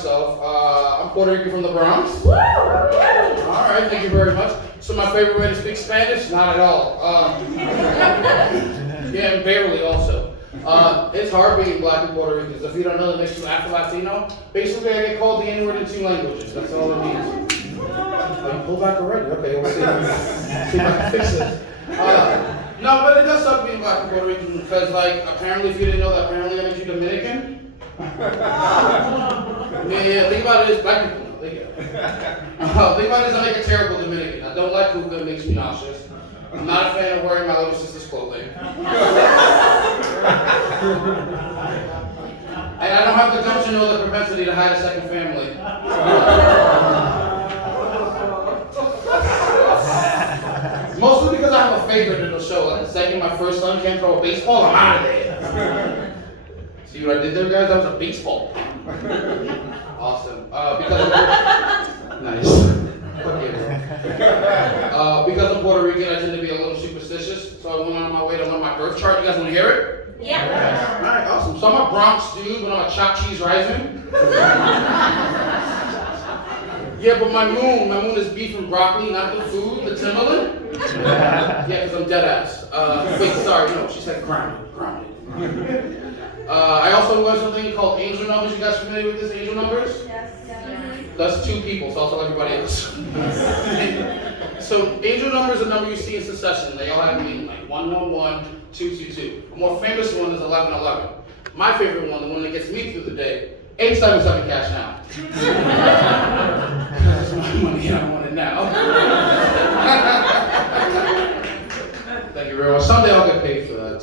myself. I'm Puerto Rican from the Bronx. All right, thank you very much. So my favorite way to speak Spanish? Not at all. Yeah, and barely also. It's hard being black in Puerto Rican. If you don't know, that makes you Afro-Latino. Basically, I get called the N-word in 2 languages. That's all it means. Oh, you pull back already? Okay, we'll see. See if I can fix it. No, but it does suck being black in Puerto Rican because, like, apparently, if you didn't know that, apparently that makes you Dominican. Yeah, think about it as black people. Think about it as I make a terrible Dominican. I don't like hookah, it makes me nauseous. I'm not a fan of wearing my little sister's clothing. And I don't have the gumption or the propensity to hide a second family. Mostly because I have a favorite in the show. Like the second my first son can't throw a baseball, I'm out of there. See what I did there, guys? That was a baseball. Awesome. Nice. Okay, because I'm Puerto Rican, I tend to be a little superstitious. So I went on my way to learn my birth chart. You guys want to hear it? Yeah. All right, awesome. So I'm a Bronx dude, but I'm a chopped cheese rising. Yeah, but my moon is beef and broccoli, not the food, the Timberland. Yeah, because I'm dead ass. Wait, sorry, no, she said grounded. I also learned something called angel numbers. You guys familiar with this, angel numbers? Yes. That's 2 people, so I'll tell everybody else. So angel number is a number you see in succession. They all have a meaning, like 111, 222. The more famous one is 1111. My favorite one, the one that gets me through the day, 877 cash now. That's my money and I want it now. Thank you very much. Someday I'll get paid for that.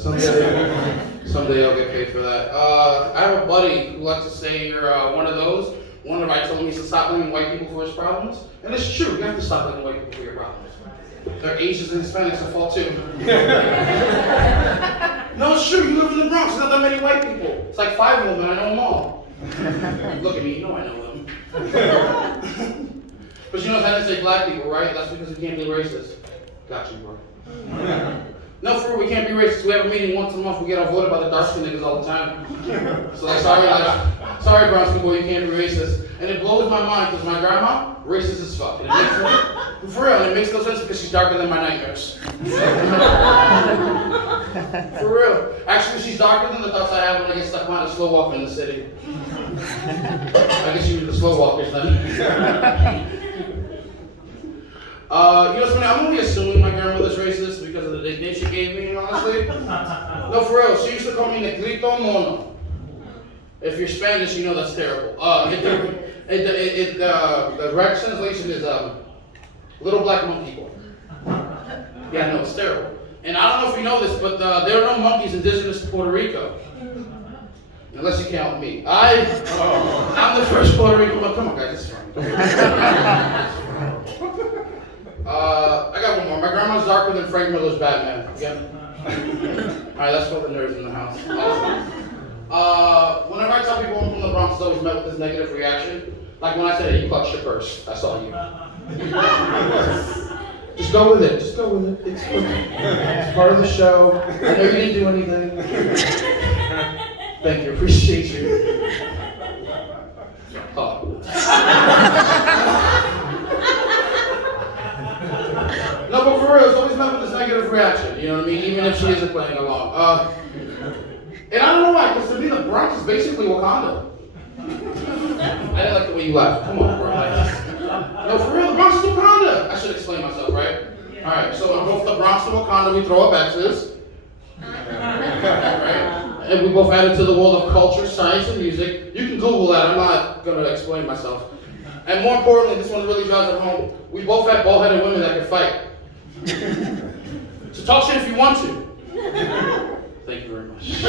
Someday I'll get paid for that. I have a buddy who likes to say you're one of those. One of I told me to stop blaming white people for his problems. And it's true, you have to stop blaming white people for your problems. They're Asians and Hispanics at fault too. No, it's true, you live in the Bronx, there's not that many white people. It's like 5 of them and I know them all. Look at me, you know I know them. But you know I didn't say black people, right? That's because we can't be racist. Got you, bro. No, for real, we can't be racist. We have a meeting once a month. We get outvoted by the dark skinned niggas all the time. So like, sorry, Bronx people, you can't be racist. And it blows my mind because my grandma, racist as fuck. And it makes for real, and it makes no sense because she's darker than my nightmares. For real. Actually, she's darker than the thoughts I have when I get stuck behind a slow walker in the city. I guess you were the slow walkers then. You know something, I'm only assuming my grandmother's racist because of the nickname she gave me, honestly. No, for real, she used to call me Negrito Mono. If you're Spanish, you know that's terrible. The correct translation is little black monkey boy. Yeah, no, it's terrible. And I don't know if you know this, but there are no monkeys indigenous to Puerto Rico. Unless you count me. I'm the first Puerto Rican one. Come on, guys, it's fine. I got one more. My grandma's darker than Frank Miller's Batman. Yeah. Alright, that's for the nerds in the house. Awesome. Whenever I tell people I'm from the Bronx, it's always met with this negative reaction. Like when I said, hey, you clutched your purse. I saw you. Just go with it. Just go with it. It's part of the show. I know you didn't do anything. Thank you. Appreciate you. Oh. No, but for real, it's always met with this negative reaction, you know what I mean? Even if she isn't playing along. And I don't know why, because to me, the Bronx is basically Wakanda. I didn't like the way you laughed. Come on, bro. No, for real, the Bronx is Wakanda. I should explain myself, right? All right, so in both the Bronx and Wakanda, we throw up X's. Right? And we both added to the world of culture, science, and music. You can Google that. I'm not going to explain myself. And more importantly, this one really drives it home. We both had bald-headed women that could fight. So talk shit if you want to. Thank you very much.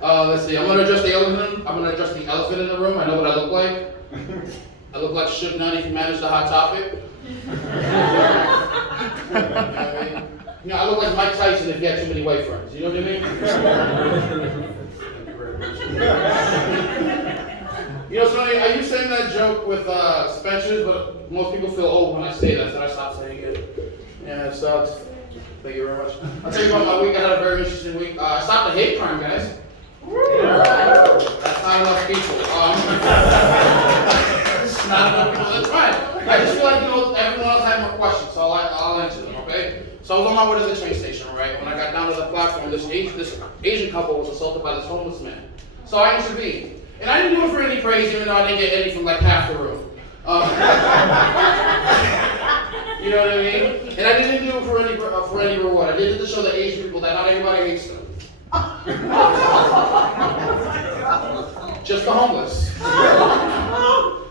Let's see. I'm gonna address the elephant. I'm gonna address the elephant in the room. I know what I look like. I look like Suge Knight if you manage the Hot Topic. You know what I mean? You know, I look like Mike Tyson if he had too many white friends. You know what I mean? Thank you very much. You know, Sonny, I used saying that joke with Spencer's, but most people feel old when I say that, so I stopped saying it. Yeah, it sucks. Thank you very much. I'll tell you about my week. I had a very interesting week. I stopped a hate crime, guys. Yeah. That's not enough people. That's fine. I just feel like, everyone else had more questions, so I'll answer them, okay? So I was on my way to the train station, right? When I got down to the platform, this Asian couple was assaulted by this homeless man. So I intervened. And I didn't do it for any praise, even though I didn't get any from like half the room. You know what I mean? And I didn't do it for any reward. I did it to show the Asian people that not everybody hates them. Just the homeless.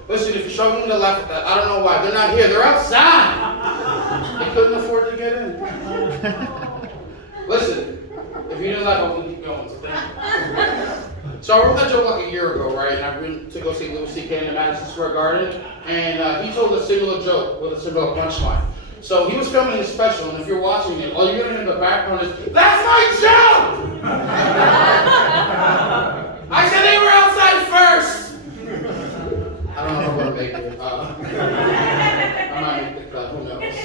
Listen, if you're struggling to laugh at that, I don't know why. They're not here. They're outside. They couldn't afford to get in. Listen, if you didn't laugh, I will keep going. So thank you. So I wrote that joke like a year ago, right? And I went to go see Louis C.K. in the Madison Square Garden, and he told a similar joke with a similar punchline. So he was filming his special, and if you're watching it, all you're gonna hear in the background is, "That's my joke!" I said they were outside first. I don't know if I'm gonna make it. I might make the cut. Who knows?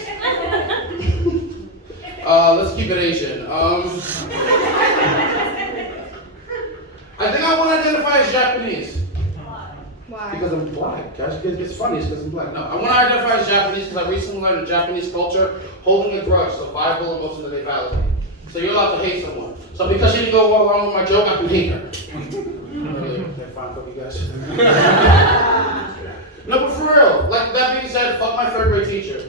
Let's keep it Asian. I think I want to identify as Japanese. Why? Because I'm black. Guys, it's funny, it's because I'm black. No, I want to identify as Japanese because I recently learned in Japanese culture, holding a grudge, so viable emotion that they validate. So you're allowed to hate someone. So because she didn't go along with my joke, I can hate her. Okay, fine, fuck you guys. No, but for real, like that being said, fuck my third grade teacher.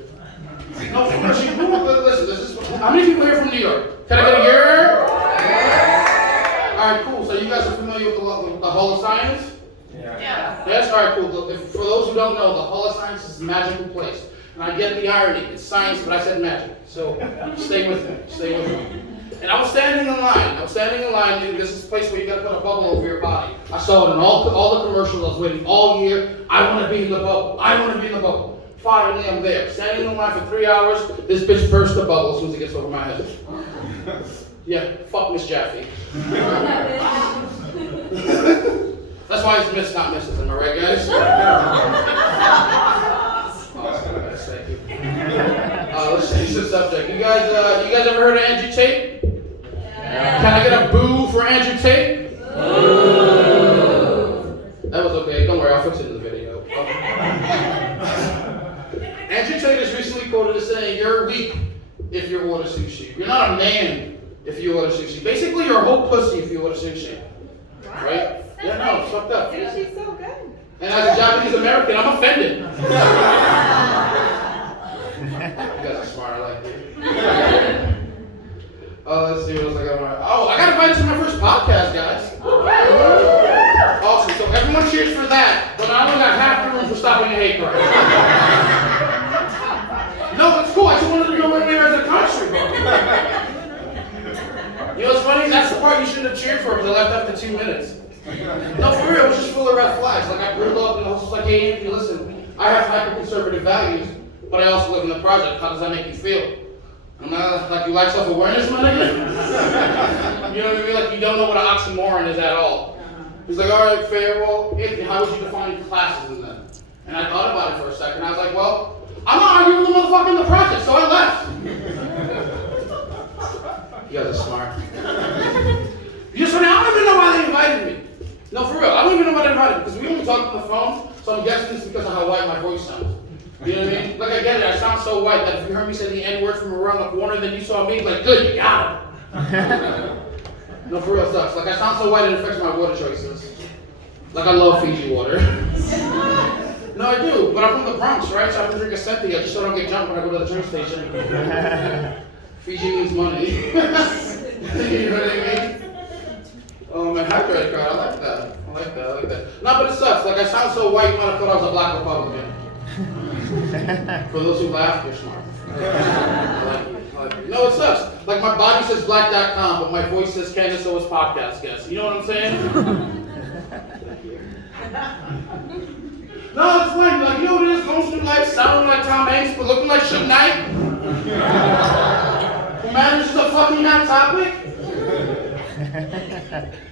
No, for real, she grew up, listen, this is, how many people here from New York? Can I get a year? Alright, cool. So you guys are familiar with the Hall of Science? Yeah. Yes? Alright, cool. For those who don't know, the Hall of Science is a magical place. And I get the irony. It's science, but I said magic. So stay with me. Stay with me. And I was standing in line. Dude, this is a place where you gotta put a bubble over your body. I saw it in all the commercials. I was waiting all year. I want to be in the bubble. I want to be in the bubble. Finally, I'm there. Standing in line for 3 hours. This bitch burst the bubble as soon as it gets over my head. Yeah, fuck Miss Jaffe. That's why it's Miss, not Mrs. Am I right, guys? Awesome, guys. Thank you. Let's change the subject. You guys ever heard of Andrew Tate? Yeah. Can I get a boo for Andrew Tate? Boo. That was okay. Don't worry, I'll fix it in the video. Andrew Tate is recently quoted as saying, "You're weak if you order sushi. You're not a man if you order sushi. Basically, you're a whole pussy if you order sushi." Right? Yeah, no, it's fucked up. Sushi's so good. And as a Japanese American, I'm offended. You guys are smart, I like it. Let's see what else I got. Oh, I got invited to my first podcast, guys. Awesome. So everyone cheers for that, but I only got half the room for stopping the hate crime. No, it's cool. I just wanted to go where we are as a country, bro. You know what's funny? That's the part you shouldn't have cheered for because I left after 2 minutes. No, for real, it was just full of red flags. Like I grew up and I was just like, "Hey, Anthony, listen, I have hyper-conservative values, but I also live in the project. How does that make you feel?" I'm not like, "You like self-awareness, my nigga?" You know what I mean? Like you don't know what an oxymoron is at all. He's like, "All right, fair. Well, Anthony, how would you define classism then?" And I thought about it for a second. I was like, "Well, I'm not arguing with the motherfucker in the project, so I left." You guys are smart. You just funny, I don't even know why they invited me. No, for real, I don't even know why they invited me, because we only talk on the phone, so I'm guessing it's because of how white my voice sounds. You know what I mean? Like I get it, I sound so white that if you heard me say the N-word from around the corner, then you saw me, like, good, you got it. No, for real, it sucks. Like I sound so white it affects my water choices. Like I love Fiji water. No, I do, but I'm from the Bronx, right? So I have to drink a Cynthia just so I don't get jumped when I go to the train station. Fiji means money. You know what I mean? My high credit card, I like that. No, but it sucks. Like I sound so white, you might have thought I was a black Republican. For those who laugh, you're smart. I like it. No, it sucks. Like my body says black.com, but my voice says Candace Owens podcast guest. You know what I'm saying? No, it's funny. Like, you know what it is? Going through life sounding like Tom Hanks, but looking like Suge Knight? Who manages a fucking hot topic?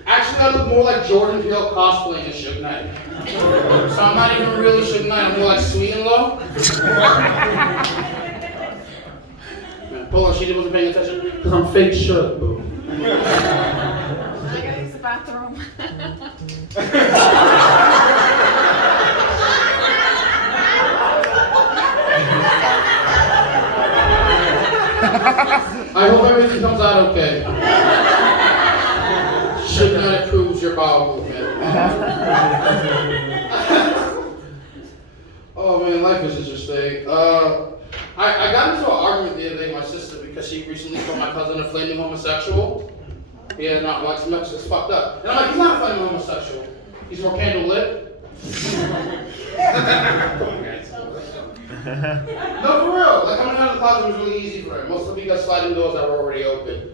Actually, I look more like Jordan Peele cosplaying as Suge Knight. So I'm not even really Suge Knight, I'm more like Sweet and Low. Hold on, she wasn't paying attention? Because I'm fake Suge, boo. I gotta use the bathroom. I hope everything comes out okay. Should not improve your bowel movement. Oh man, life is interesting. I got into an argument the other day with my sister because she recently called my cousin a flaming homosexual. Yeah, no, like it's fucked up. And I'm like, he's not a flaming homosexual. He's more candle lit. No, for real. Like coming out of the closet was really easy for him. Mostly because sliding doors that were already open.